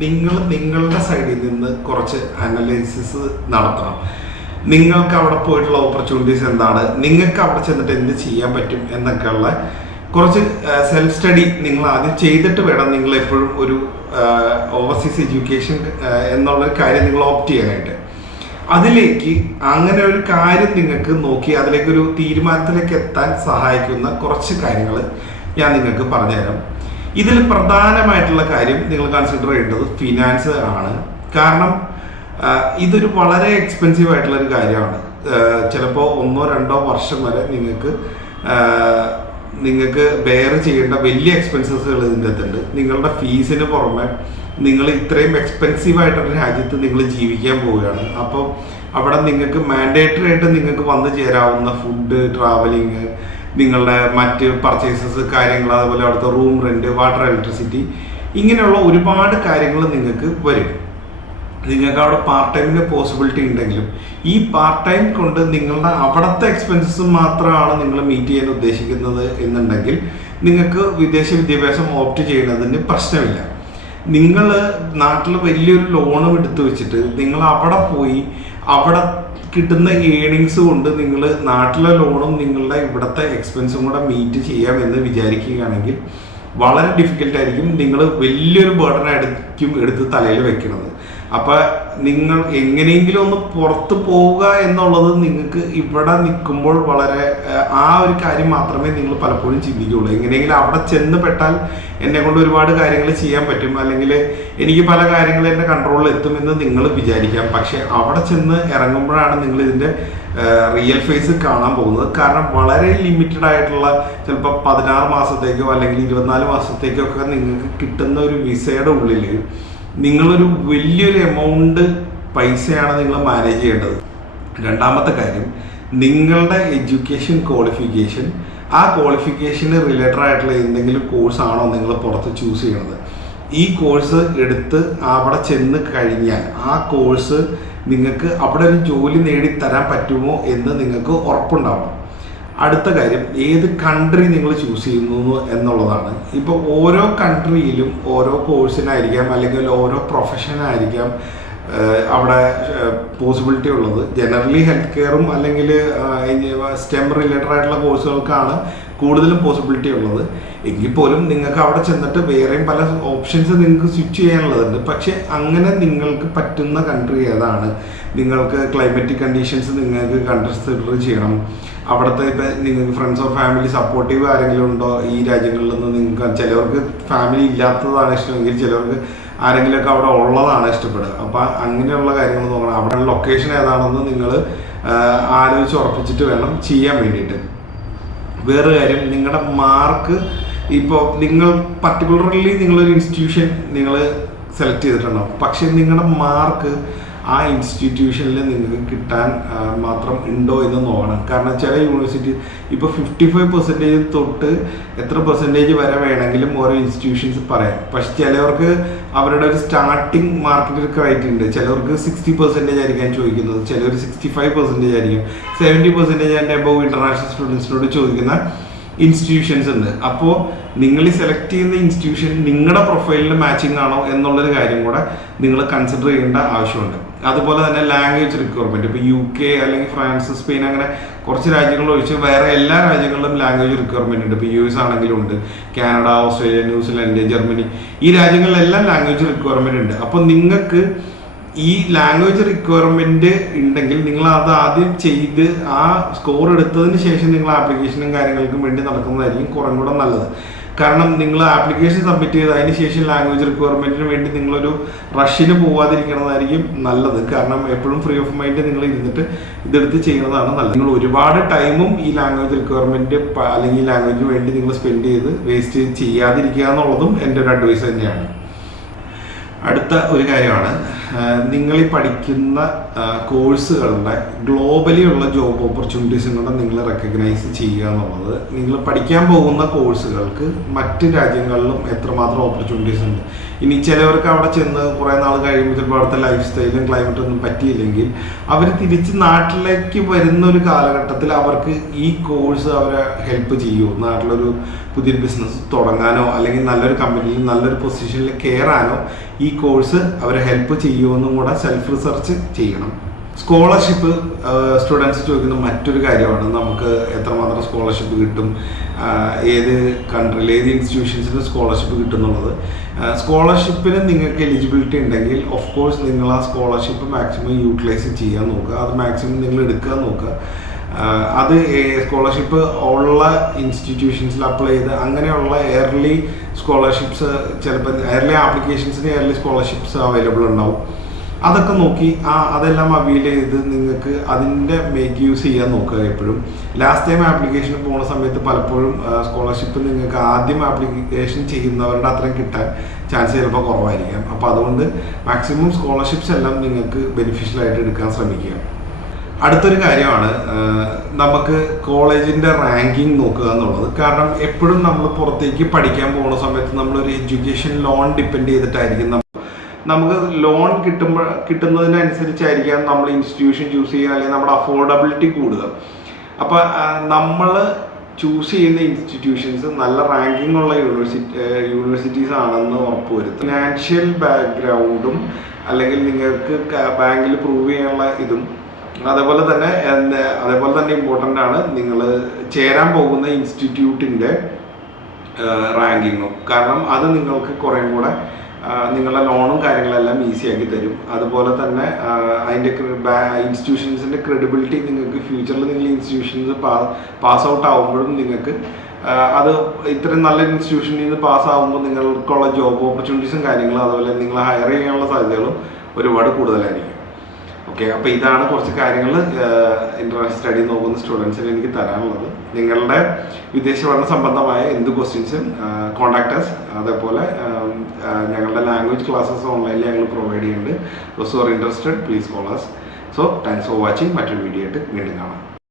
നിങ്ങളുടെ സൈഡിൽ നിന്ന് കുറച്ച് അനലൈസിസ് നടത്തണം. നിങ്ങൾക്ക് അവിടെ പോയിട്ടുള്ള ഓപ്പർച്യൂണിറ്റീസ് എന്താണ്, നിങ്ങൾക്ക് അവിടെ ചെന്നിട്ട് എന്ത് ചെയ്യാൻ പറ്റും എന്നൊക്കെയുള്ള കുറച്ച് സെൽഫ് സ്റ്റഡി നിങ്ങൾ ആദ്യം ചെയ്തിട്ട് വേണം നിങ്ങൾ എപ്പോഴും ഒരു ഓവർസീസ് എഡ്യൂക്കേഷൻ എന്നുള്ളൊരു കാര്യം നിങ്ങൾ ഓപ്റ്റ് ചെയ്യാനായിട്ട്. അതിലേക്ക് അങ്ങനെ ഒരു കാര്യം നിങ്ങൾക്ക് നോക്കി അതിലേക്കൊരു തീരുമാനത്തിലേക്ക് എത്താൻ സഹായിക്കുന്ന കുറച്ച് കാര്യങ്ങൾ ഞാൻ നിങ്ങൾക്ക് പറഞ്ഞുതരാം. ഇതിൽ പ്രധാനമായിട്ടുള്ള കാര്യം നിങ്ങൾ കൺസിഡർ ചെയ്യേണ്ടത് ഫിനാൻസ് ആണ്. കാരണം ഇതൊരു വളരെ എക്സ്പെൻസീവ് ആയിട്ടുള്ള ഒരു കാര്യമാണ്. ചിലപ്പോൾ 1-2 വർഷം വരെ നിങ്ങൾക്ക് ബെയർ ചെയ്യേണ്ട വലിയ എക്സ്പെൻസസുകൾ ഇതിൻ്റെ അകത്തുണ്ട്. നിങ്ങളുടെ ഫീസിന് പുറമെ നിങ്ങൾ ഇത്രയും എക്സ്പെൻസീവ് ആയിട്ടൊരു രാജ്യത്ത് നിങ്ങൾ ജീവിക്കാൻ പോവുകയാണ്. അപ്പോൾ അവിടെ നിങ്ങൾക്ക് മാൻഡേറ്ററി ആയിട്ട് നിങ്ങൾക്ക് വന്നു ചേരാവുന്ന ഫുഡ്, ട്രാവലിങ്, നിങ്ങളുടെ മറ്റ് പർച്ചേസസ് കാര്യങ്ങൾ, അതുപോലെ അവിടുത്തെ റൂം റെൻറ്റ്, വാട്ടർ, ഇലക്ട്രിസിറ്റി, ഇങ്ങനെയുള്ള ഒരുപാട് കാര്യങ്ങൾ നിങ്ങൾക്ക് വരും. നിങ്ങൾക്ക് അവിടെ പാർട്ട് ടൈമിൻ്റെ പോസിബിലിറ്റി ഉണ്ടെങ്കിലും ഈ പാർട്ട് ടൈം കൊണ്ട് നിങ്ങളുടെ അവിടുത്തെ എക്സ്പെൻസസ് മാത്രമാണ് നിങ്ങൾ മീറ്റ് ചെയ്യാൻ ഉദ്ദേശിക്കുന്നത് എന്നുണ്ടെങ്കിൽ നിങ്ങൾക്ക് വിദേശ വിദ്യാഭ്യാസം ഓപ്റ്റ് ചെയ്യുന്നതിന് പ്രശ്നമില്ല. നിങ്ങൾ നാട്ടിൽ വലിയൊരു ലോണും എടുത്തു വെച്ചിട്ട് നിങ്ങൾ അവിടെ പോയി അവിടെ കിട്ടുന്ന ഏണിങ്സ് കൊണ്ട് നിങ്ങൾ നാട്ടിലെ ലോണും നിങ്ങളുടെ ഇവിടുത്തെ എക്സ്പെൻസും കൂടെ മീറ്റ് ചെയ്യാമെന്ന് വിചാരിക്കുകയാണെങ്കിൽ വളരെ ഡിഫിക്കൽട്ടായിരിക്കും. നിങ്ങൾ വലിയൊരു ബർഡനായിരിക്കും എടുത്ത് തലയിൽ വെക്കുന്നത്. അപ്പം നിങ്ങൾ എങ്ങനെയെങ്കിലും ഒന്ന് പുറത്ത് പോവുക എന്നുള്ളത് നിങ്ങൾക്ക് ഇവിടെ നിൽക്കുമ്പോൾ വളരെ ആ ഒരു കാര്യം മാത്രമേ നിങ്ങൾ പലപ്പോഴും ചിന്തിക്കുകയുള്ളൂ. എങ്ങനെയെങ്കിലും അവിടെ ചെന്ന് പെട്ടാൽ എന്നെ കൊണ്ട് ഒരുപാട് കാര്യങ്ങൾ ചെയ്യാൻ പറ്റും, അല്ലെങ്കിൽ എനിക്ക് പല കാര്യങ്ങളും എൻ്റെ കൺട്രോളിൽ എത്തുമെന്ന് നിങ്ങൾ വിചാരിക്കാം. പക്ഷെ അവിടെ ചെന്ന് ഇറങ്ങുമ്പോഴാണ് നിങ്ങൾ ഇതിൻ്റെ റിയൽ ഫേസ് കാണാൻ പോകുന്നത്. കാരണം വളരെ ലിമിറ്റഡ് ആയിട്ടുള്ള ചിലപ്പോൾ 16 മാസത്തേക്കോ അല്ലെങ്കിൽ 24 മാസത്തേക്കോ ഒക്കെ നിങ്ങൾക്ക് കിട്ടുന്ന ഒരു വിസയുടെ ഉള്ളിൽ നിങ്ങളൊരു വലിയൊരു എമൗണ്ട് പൈസയാണ് നിങ്ങൾ മാനേജ് ചെയ്യേണ്ടത്. രണ്ടാമത്തെ കാര്യം, നിങ്ങളുടെ എഡ്യൂക്കേഷൻ ക്വാളിഫിക്കേഷൻ, ആ ക്വാളിഫിക്കേഷന് റിലേറ്റഡ് ആയിട്ടുള്ള എന്തെങ്കിലും കോഴ്സാണോ നിങ്ങൾ പുറത്ത് ചൂസ് ചെയ്യണത്. ഈ കോഴ്സ് എടുത്ത് അവിടെ ചെന്ന് കഴിഞ്ഞാൽ ആ കോഴ്സ് നിങ്ങൾക്ക് അവിടെ ഒരു ജോലി നേടിത്തരാൻ പറ്റുമോ എന്ന് നിങ്ങൾക്ക് ഉറപ്പുണ്ടാവണം. അടുത്ത കാര്യം, ഏത് കൺട്രി നിങ്ങൾ ചൂസ് ചെയ്യുന്നു എന്നുള്ളതാണ്. ഇപ്പോൾ ഓരോ കൺട്രിയിലും ഓരോ കോഴ്സിനായിരിക്കാം അല്ലെങ്കിൽ ഓരോ പ്രൊഫഷനായിരിക്കാം അവിടെ പോസിബിലിറ്റി ഉള്ളത്. ജനറലി ഹെൽത്ത് കെയറും അല്ലെങ്കിൽ സ്റ്റെം റിലേറ്റഡ് ആയിട്ടുള്ള കോഴ്സുകൾക്കാണ് കൂടുതലും പോസിബിലിറ്റി ഉള്ളത്. എങ്കിൽ പോലും നിങ്ങൾക്ക് അവിടെ ചെന്നിട്ട് വേറെയും പല ഓപ്ഷൻസ് നിങ്ങൾക്ക് സ്വിച്ച് ചെയ്യാനുള്ളതുണ്ട്. പക്ഷേ അങ്ങനെ നിങ്ങൾക്ക് പറ്റുന്ന കൺട്രി ഏതാണ്, നിങ്ങൾക്ക് ക്ലൈമറ്റിക് കണ്ടീഷൻസ് നിങ്ങൾക്ക് കൺസിഡർ ചെയ്യണം. അവിടുത്തെ ഇപ്പം നിങ്ങൾക്ക് ഫ്രണ്ട്സ് ഓർ ഫാമിലി സപ്പോർട്ടീവ് ആരെങ്കിലും ഉണ്ടോ ഈ രാജ്യങ്ങളിൽ നിന്ന്. നിങ്ങൾക്ക് ചിലവർക്ക് ഫാമിലി ഇല്ലാത്തതാണ് ഇഷ്ടമെങ്കിൽ ചിലവർക്ക് ആരെങ്കിലുമൊക്കെ അവിടെ ഉള്ളതാണ് ഇഷ്ടപ്പെടുക. അപ്പം അങ്ങനെയുള്ള കാര്യങ്ങൾ നോക്കണം. അവിടെ ലൊക്കേഷൻ ഏതാണെന്ന് നിങ്ങൾ ആലോചിച്ച് ഉറപ്പിച്ചിട്ട് വേണം ചെയ്യാൻ വേണ്ടിയിട്ട്. വേറൊരു കാര്യം, നിങ്ങളുടെ മാർക്ക്, ഇപ്പോൾ നിങ്ങൾ പർട്ടിക്കുലർലി നിങ്ങളൊരു ഇൻസ്റ്റിറ്റ്യൂഷൻ നിങ്ങൾ സെലക്ട് ചെയ്തിട്ടുണ്ടാവും. പക്ഷേ നിങ്ങളുടെ മാർക്ക് ആ ഇൻസ്റ്റിറ്റ്യൂഷനിൽ നിങ്ങൾക്ക് കിട്ടാൻ മാത്രം ഉണ്ടോ എന്ന് നോക്കണം. കാരണം ചില യൂണിവേഴ്സിറ്റി ഇപ്പോൾ 55% തൊട്ട് എത്ര പെർസെൻറ്റേജ് വരെ വേണമെങ്കിലും ഓരോ ഇൻസ്റ്റിറ്റ്യൂഷൻസ് പറയാം. പക്ഷെ ചിലവർക്ക് അവരുടെ ഒരു സ്റ്റാർട്ടിങ് മാർക്കിൻ്റെ ഒരു ക്രൈറ്റീരിയ ഉണ്ട്. ചിലവർക്ക് 60% ആയിരിക്കാം ചോദിക്കുന്നത്, ചിലവർ 65% ആയിരിക്കും, 70% ആൻഡ് എബവ് ഇൻ്റർനാഷണൽ സ്റ്റുഡൻസിനോട് ചോദിക്കുന്ന ഇൻസ്റ്റിറ്റ്യൂഷൻസ് ഉണ്ട്. അപ്പോൾ നിങ്ങൾ സെലക്ട് ചെയ്യുന്ന ഇൻസ്റ്റിറ്റ്യൂഷൻ നിങ്ങളുടെ പ്രൊഫൈലിന് മാച്ചിങ് ആണോ എന്നുള്ളൊരു കാര്യം കൂടെ നിങ്ങൾ കൺസിഡർ ചെയ്യേണ്ട ആവശ്യമുണ്ട്. അതുപോലെ തന്നെ ലാംഗ്വേജ് റിക്വയർമെൻറ്റ്, ഇപ്പോൾ UK അല്ലെങ്കിൽ ഫ്രാൻസ്, സ്പെയിൻ, അങ്ങനെ കുറച്ച് രാജ്യങ്ങൾ ഒഴിച്ച് വേറെ എല്ലാ രാജ്യങ്ങളിലും ലാംഗ്വേജ് റിക്വയർമെൻറ്റ് ഉണ്ട്. ഇപ്പോൾ US ആണെങ്കിലും ഉണ്ട്, കാനഡ, ഓസ്ട്രേലിയ, ന്യൂസിലാൻഡ്, ജർമ്മനി, ഈ രാജ്യങ്ങളിലെല്ലാം ലാംഗ്വേജ് റിക്വയർമെൻറ്റ് ഉണ്ട്. അപ്പോൾ നിങ്ങൾക്ക് ഈ ലാംഗ്വേജ് റിക്വയർമെൻറ്റ് ഉണ്ടെങ്കിൽ നിങ്ങൾ അത് ആദ്യം ചെയ്ത് ആ സ്കോർ എടുത്തതിന് ശേഷം നിങ്ങൾ ആപ്ലിക്കേഷനും കാര്യങ്ങൾക്കും വേണ്ടി നടക്കുന്നതായിരിക്കും കുറേ കൂടെ നല്ലത്. കാരണം നിങ്ങൾ ആപ്ലിക്കേഷൻ സബ്മിറ്റ് ചെയ്ത് അതിന് ശേഷം ലാംഗ്വേജ് റിക്വയർമെൻറ്റിന് വേണ്ടി നിങ്ങളൊരു റഷിന് പോകാതിരിക്കുന്നതായിരിക്കും നല്ലത്. കാരണം എപ്പോഴും ഫ്രീ ഓഫ് മൈൻഡ് നിങ്ങൾ ഇരുന്നിട്ട് ഇതെടുത്ത് ചെയ്യുന്നതാണ് നല്ലത്. നിങ്ങൾ ഒരുപാട് ടൈമും ഈ ലാംഗ്വേജ് റിക്വയർമെൻറ്റ് അല്ലെങ്കിൽ ലാംഗ്വേജിന് വേണ്ടി നിങ്ങൾ സ്പെൻഡ് ചെയ്ത് വേസ്റ്റ് ചെയ്യാതിരിക്കുക എന്നുള്ളതും എൻ്റെ ഒരു അഡ്വൈസ് തന്നെയാണ്. അടുത്ത ഒരു കാര്യമാണ്, നിങ്ങൾ ഈ പഠിക്കുന്ന കോഴ്സുകളുടെ ഗ്ലോബലി ഉള്ള ജോബ് ഓപ്പർച്യൂണിറ്റീസും കൂടെ നിങ്ങൾ റെക്കഗ്നൈസ് ചെയ്യുക എന്നുള്ളത്. നിങ്ങൾ പഠിക്കാൻ പോകുന്ന കോഴ്സുകൾക്ക് മറ്റ് രാജ്യങ്ങളിലും എത്രമാത്രം ഓപ്പർച്യൂണിറ്റീസ് ഉണ്ട്. ഇനി ചിലവർക്ക് അവിടെ ചെന്ന് കുറേ നാൾ കഴിയുമ്പോൾ ചിലപ്പോൾ അവിടുത്തെ ലൈഫ് സ്റ്റൈലും ക്ലൈമറ്റും ഒന്നും പറ്റിയില്ലെങ്കിൽ അവർ തിരിച്ച് നാട്ടിലേക്ക് വരുന്ന ഒരു കാലഘട്ടത്തിൽ അവർക്ക് ഈ കോഴ്സ് അവരെ ഹെൽപ്പ് ചെയ്യുമോ, നാട്ടിലൊരു പുതിയൊരു ബിസിനസ് തുടങ്ങാനോ അല്ലെങ്കിൽ നല്ലൊരു കമ്പനിയിൽ നല്ലൊരു പൊസിഷനിൽ കയറാനോ ഈ കോഴ്സ് അവരെ ഹെൽപ്പ് ചെയ്യുമെന്നും കൂടെ സെൽഫ് റിസർച്ച് ചെയ്യണം. സ്കോളർഷിപ്പ് സ്റ്റുഡൻസ് ചോദിക്കുന്ന മറ്റൊരു കാര്യമാണ്, നമുക്ക് എത്രമാത്രം സ്കോളർഷിപ്പ് കിട്ടും, ഏത് കൺട്രിയിൽ ഏത് ഇൻസ്റ്റിറ്റ്യൂഷൻസിന് സ്കോളർഷിപ്പ് കിട്ടും എന്നുള്ളത്. സ്കോളർഷിപ്പിന് നിങ്ങൾക്ക് എലിജിബിലിറ്റി ഉണ്ടെങ്കിൽ ഓഫ് കോഴ്സ് നിങ്ങൾ ആ സ്കോളർഷിപ്പ് മാക്സിമം യൂട്ടിലൈസ് ചെയ്യാൻ നോക്കുക, അത് മാക്സിമം നിങ്ങൾ എടുക്കാൻ നോക്കുക. അത് സ്കോളർഷിപ്പ് ഉള്ള ഇൻസ്റ്റിറ്റ്യൂഷൻസിൽ അപ്ലൈ ചെയ്ത് അങ്ങനെയുള്ള എയർലി സ്കോളർഷിപ്സ്, ചിലപ്പോൾ എയർലി ആപ്ലിക്കേഷൻസിന് എയർലി സ്കോളർഷിപ്സ് അവൈലബിൾ ഉണ്ടാവും. അതൊക്കെ നോക്കി അതെല്ലാം അവൈൽ ചെയ്ത് നിങ്ങൾക്ക് അതിൻ്റെ മേക്ക് യൂസ് ചെയ്യാൻ നോക്കുക. എപ്പോഴും ലാസ്റ്റ് ടൈം ആപ്ലിക്കേഷന് പോകുന്ന സമയത്ത് പലപ്പോഴും സ്കോളർഷിപ്പ് നിങ്ങൾക്ക് ആദ്യം ആപ്ലിക്കേഷൻ ചെയ്യുന്നവരുടെ അത്രയും കിട്ടാൻ ചാൻസ് ചിലപ്പോൾ കുറവായിരിക്കാം. അപ്പോൾ അതുകൊണ്ട് മാക്സിമം സ്കോളർഷിപ്സ് എല്ലാം നിങ്ങൾക്ക് ബെനിഫിഷ്യലായിട്ട് എടുക്കാൻ ശ്രമിക്കുക. അടുത്തൊരു കാര്യമാണ് നമുക്ക് കോളേജിൻ്റെ റാങ്കിങ് നോക്കുക എന്നുള്ളത്. കാരണം എപ്പോഴും നമ്മൾ പുറത്തേക്ക് പഠിക്കാൻ പോകുന്ന സമയത്ത് നമ്മളൊരു എഡ്യൂക്കേഷൻ ലോൺ ഡിപ്പെൻഡ് ചെയ്തിട്ടായിരിക്കും നമുക്ക് ലോൺ കിട്ടുന്നതിനനുസരിച്ചായിരിക്കാം നമ്മൾ ഇൻസ്റ്റിറ്റ്യൂഷൻ ചൂസ് ചെയ്യുക, അല്ലെങ്കിൽ നമ്മുടെ അഫോർഡബിലിറ്റി കൂടുക. അപ്പോൾ നമ്മൾ ചൂസ് ചെയ്യുന്ന ഇൻസ്റ്റിറ്റ്യൂഷൻസ് നല്ല റാങ്കിങ് ഉള്ള യൂണിവേഴ്സിറ്റീസ് ആണെന്ന് ഉറപ്പുവരുത്തും. ഫിനാൻഷ്യൽ ബാക്ക്ഗ്രൗണ്ടും അല്ലെങ്കിൽ നിങ്ങൾക്ക് ബാങ്കിൽ പ്രൂവ് ചെയ്യാനുള്ള ഇതും അതേപോലെ തന്നെ ഇമ്പോർട്ടൻ്റ് ആണ് നിങ്ങൾ ചേരാൻ പോകുന്ന ഇൻസ്റ്റിറ്റ്യൂട്ടിൻ്റെ റാങ്കിങ്ങും. കാരണം അത് നിങ്ങൾക്ക് കുറേ കൂടെ നിങ്ങളുടെ ലോണും കാര്യങ്ങളെല്ലാം ഈസി ആക്കി തരും. അതുപോലെ തന്നെ അതിൻ്റെ ഇൻസ്റ്റിറ്റ്യൂഷൻസിൻ്റെ ക്രെഡിബിലിറ്റി നിങ്ങൾക്ക് ഫ്യൂച്ചറിൽ നിങ്ങൾ ഇൻസ്റ്റിറ്റ്യൂഷൻസ് പാസ് ഔട്ട് ആകുമ്പോഴും നിങ്ങൾക്ക് അത് ഇത്രയും നല്ല ഇൻസ്റ്റിറ്റ്യൂഷനിൽ നിന്ന് പാസ്സാകുമ്പോൾ നിങ്ങൾക്കുള്ള ജോബ് ഓപ്പർച്യൂണിറ്റീസും കാര്യങ്ങളും അതുപോലെ നിങ്ങൾ ഹയർ ചെയ്യാനുള്ള സാധ്യതകളും ഒരുപാട് കൂടുതലായിരിക്കും. ഓക്കെ, അപ്പോൾ ഇതാണ് കുറച്ച് കാര്യങ്ങൾ ഇൻ്റർനാഷണൽ സ്റ്റഡി നോക്കുന്ന സ്റ്റുഡൻസിന് എനിക്ക് തരാനുള്ളത്. നിങ്ങളുടെ വിദേശ പഠന സംബന്ധമായ എന്ത് ക്വസ്റ്റ്യൻസും കോൺടാക്ടേഴ്സ്, അതേപോലെ ഞങ്ങളുടെ ലാംഗ്വേജ് ക്ലാസ്സസ് ഓൺലൈനിൽ ഞങ്ങൾ പ്രൊവൈഡ് ചെയ്യുന്നുണ്ട്. Those who are interested please call us. So thanks for watching. മറ്റൊരു വീഡിയോ ആയിട്ട് വീണ്ടും കാണാം.